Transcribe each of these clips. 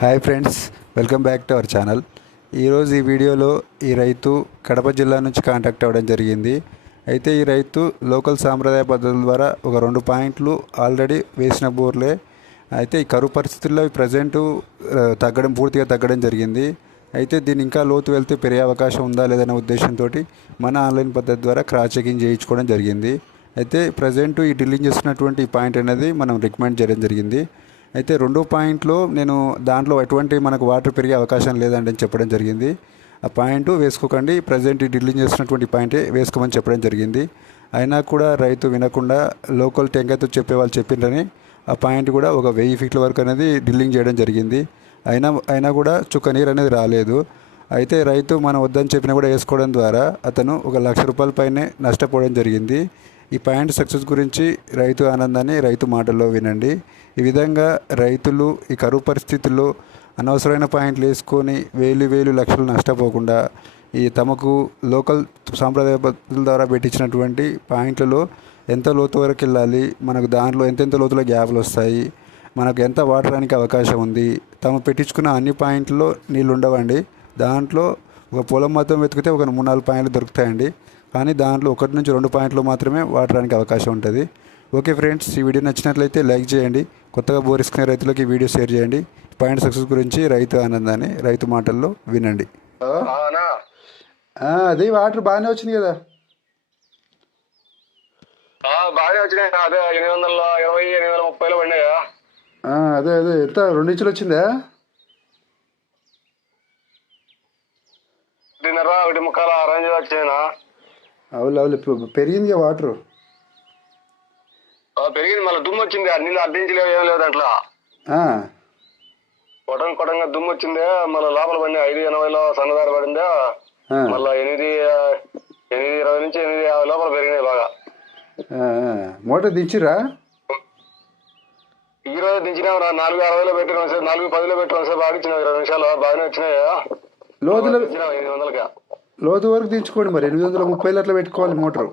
Hi friends welcome back to our channel ఈరోజు ఈ వీడియోలో ఈ రైతు కడప జిల్లా నుంచి కాంటాక్ట్ అవ్వడం జరిగింది. అయితే ఈ రైతు లోకల్ సాంప్రదాయ పద్ధతుల ద్వారా ఒక రెండు పాయింట్లు ఆల్రెడీ వేసిన బోర్లే. అయితే ఈ కరువు పరిస్థితుల్లో ప్రజెంటు తగ్గడం పూర్తిగా తగ్గడం జరిగింది. అయితే దీని ఇంకా లోతు వెళ్తే పెరిగే అవకాశం ఉందా లేదనే ఉద్దేశంతో మన ఆన్లైన్ పద్ధతి ద్వారా క్రాస్ చెకింగ్ చేయించుకోవడం జరిగింది. అయితే ప్రజెంట్ ఈ డ్రిల్లింగ్ చేస్తున్నటువంటి ఈ పాయింట్ అనేది మనం రికమెండ్ చేయడం జరిగింది. అయితే రెండో పాయింట్లో నేను దాంట్లో ఎటువంటి మనకు వాటర్ పెరిగే అవకాశం లేదండి అని చెప్పడం జరిగింది. ఆ పాయింట్ వేసుకోకండి. ప్రజెంట్ ఈ డ్రిల్లింగ్ చేస్తున్నటువంటి పాయింటే వేసుకోమని చెప్పడం జరిగింది. అయినా కూడా రైతు వినకుండా లోకల్ టెంకాయతో చెప్పే వాళ్ళు చెప్పిండ్రని ఆ పాయింట్ కూడా ఒక వెయ్యి ఫీట్ల వరకు అనేది డ్రిల్లింగ్ చేయడం జరిగింది. అయినా అయినా కూడా చుక్క నీరు అనేది రాలేదు. అయితే రైతు మనం వద్దని చెప్పినా కూడా వేసుకోవడం ద్వారా అతను ఒక లక్ష రూపాయల పైనే నష్టపోవడం జరిగింది. ఈ పాయింట్ సక్సెస్ గురించి రైతు ఆనందాన్ని రైతు మాటల్లో వినండి. ఈ విధంగా రైతులు ఈ కరువు పరిస్థితుల్లో అనవసరమైన పాయింట్లు వేసుకొని వేలు వేలు లక్షలు నష్టపోకుండా ఈ తమకు లోకల్ సాంప్రదాయ పద్ధతుల ద్వారా పెట్టించినటువంటి పాయింట్లలో ఎంత లోతు వరకు వెళ్ళాలి మనకు దాంట్లో ఎంతెంత లోతులో గ్యాప్లు వస్తాయి మనకు ఎంత వాడడానికి అవకాశం ఉంది తాము పెట్టించుకున్న అన్ని పాయింట్లో నీళ్ళు ఉండవండి. దాంట్లో ఒక పొలం మొత్తం వెతికితే ఒక మూడు నాలుగు పాయింట్లు దొరుకుతాయండి. కానీ దాంట్లో ఒకటి నుంచి రెండు పాయింట్లు మాత్రమే వాడడానికి అవకాశం ఉంటుంది. ఓకే ఫ్రెండ్స్ ఈ వీడియో నచ్చినట్లయితే లైక్ చేయండి. కొత్తగా బోరిసుకునే రైతులకి ఈ వీడియో షేర్ చేయండి. పాయింట్ సక్సెస్ గురించి రైతు ఆనందాన్ని రైతు మాటల్లో వినండి. అదే వాటర్ బాగానే వచ్చింది కదా. ఆ, బాగానే వచ్చినాయి. అదే ఎనిమిది వందల ఇరవై ఎనిమిది వందల ముప్పైలో పడినాయా? అదే అదే. ఎంత? రెండు ఇంచులు వచ్చిందా? ఒకటిన్నర ఒకటి ముక్కాల రేంజ్ వచ్చినాయినా అవును అవును పెరిగింది వాటర్. పెరిగింది. మళ్ళీ దుమ్ము వచ్చింది నీళ్ళు అడ్డించలేవు ఏం లేదు అట్లా కొటం కొటంగా దుమ్ము వచ్చింది మళ్ళీ లోపల పడింది ఐదు ఎనభైలో సన్నదారి పడింది. మళ్ళీ ఎనిమిది ఎనిమిది ఇరవై నుంచి ఎనిమిది యాభై లోపల పెరిగినాయి బాగా. మోటార్ దించిరా? ఈ రోజు దించినాం నాలుగు అరవైలో పెట్టిన సార్. నాలుగు పదిలో పెట్టిన సార్. బాగా ఇచ్చినావు ఇరవై నిమిషాలు. బాగానే వచ్చినాయా? లోతుల ఇచ్చినాం ఎనిమిది వందలకి. లోతు వరకు దించుకోండి మరి. ఎనిమిది వందల ముప్పైలో అట్లా పెట్టుకోవాలి మోటారు.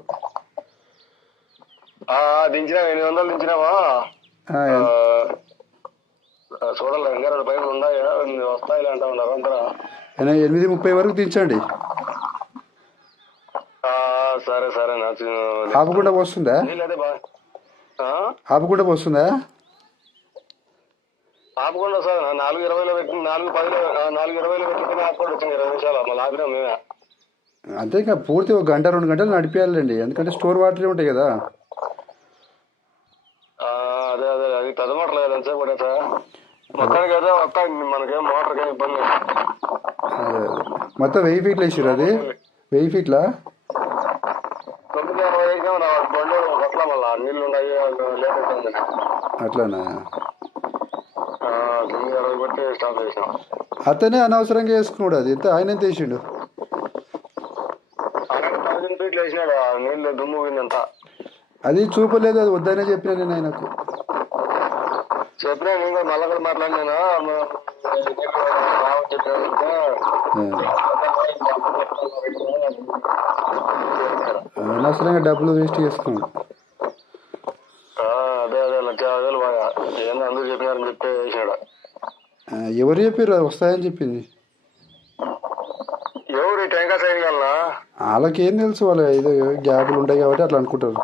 దించినాం ఎనిమిది వందలు దించినామా? ఆ, చూడాలి ఇంకా రెండు పైపులు ఉన్నాయి? వస్తాయి అంటా ఉన్నారు అందరూ. ఎన- ఎనిమిది ముప్పై వరకు దించండి. ఆ, సరే సరే ఆపకుండా ఆ? ఆపకుండా వస్తుందా ఆపకుండా సార్ నాలుగు ఇరవైలో పెట్టి నాలుగు పదిలో నాలుగు ఇరవైలో పెట్టుకుని ఆపకుండా వచ్చింది ఇరవై నిమిషాలు మళ్ళీ ఆపినాం మేమే. అంతే ఇంకా పూర్తి ఒక గంట రెండు గంటలు నడిపేయాలండి. ఎందుకంటే స్టోర్ వాటరే ఉంటాయి కదా ఆ, అది పెద్ద కూడా సార్ మొత్తానికి అయితే వస్తాయి మనకేం మోటార్ కానీ ఇబ్బంది. అదే మొత్తం వెయ్యి ఫీట్లు వేసారు అది వెయ్యి ఫీట్లా? తొమ్మిది అరవై ఐదు నా బండి కొట్ల మళ్ళా. నీళ్ళు ఉన్నాయి లేట్ అవుతుంది అట్లానా? తొమ్మిది అరవై బట్టి స్టాప్ చేసినాం. అతనే అనవసరంగా వేసుకున్నాడు అది. ఎంత ఆయన ఎంత వేసిండు? ఆయన పదిహేను ఫీట్లు వేసినాడు. ఆ నీళ్ళు దుమ్ము పోయిందంతా. అది చూపలేదు అది వద్దనే చెప్పిన నేను ఆయనకు. చెప్పినా నేను కూడా మళ్ళా కూడా చెప్పినా అనవసరంగా డబ్బులు వేస్ట్ చేసుకున్నాడు అదే అదే లక్ష యాభై వేలు బాగా ఏందో అందరూ చెప్పినారని చెప్పి ఎవరు చెప్పారు వస్తాయని చెప్పింది. ఎవరు ఈ సైన్ కన్నా వాళ్ళకి ఏం తెలుసు వాళ్ళు ఏదో గ్యాపులు ఉంటాయి కాబట్టి అట్లా అనుకుంటారు.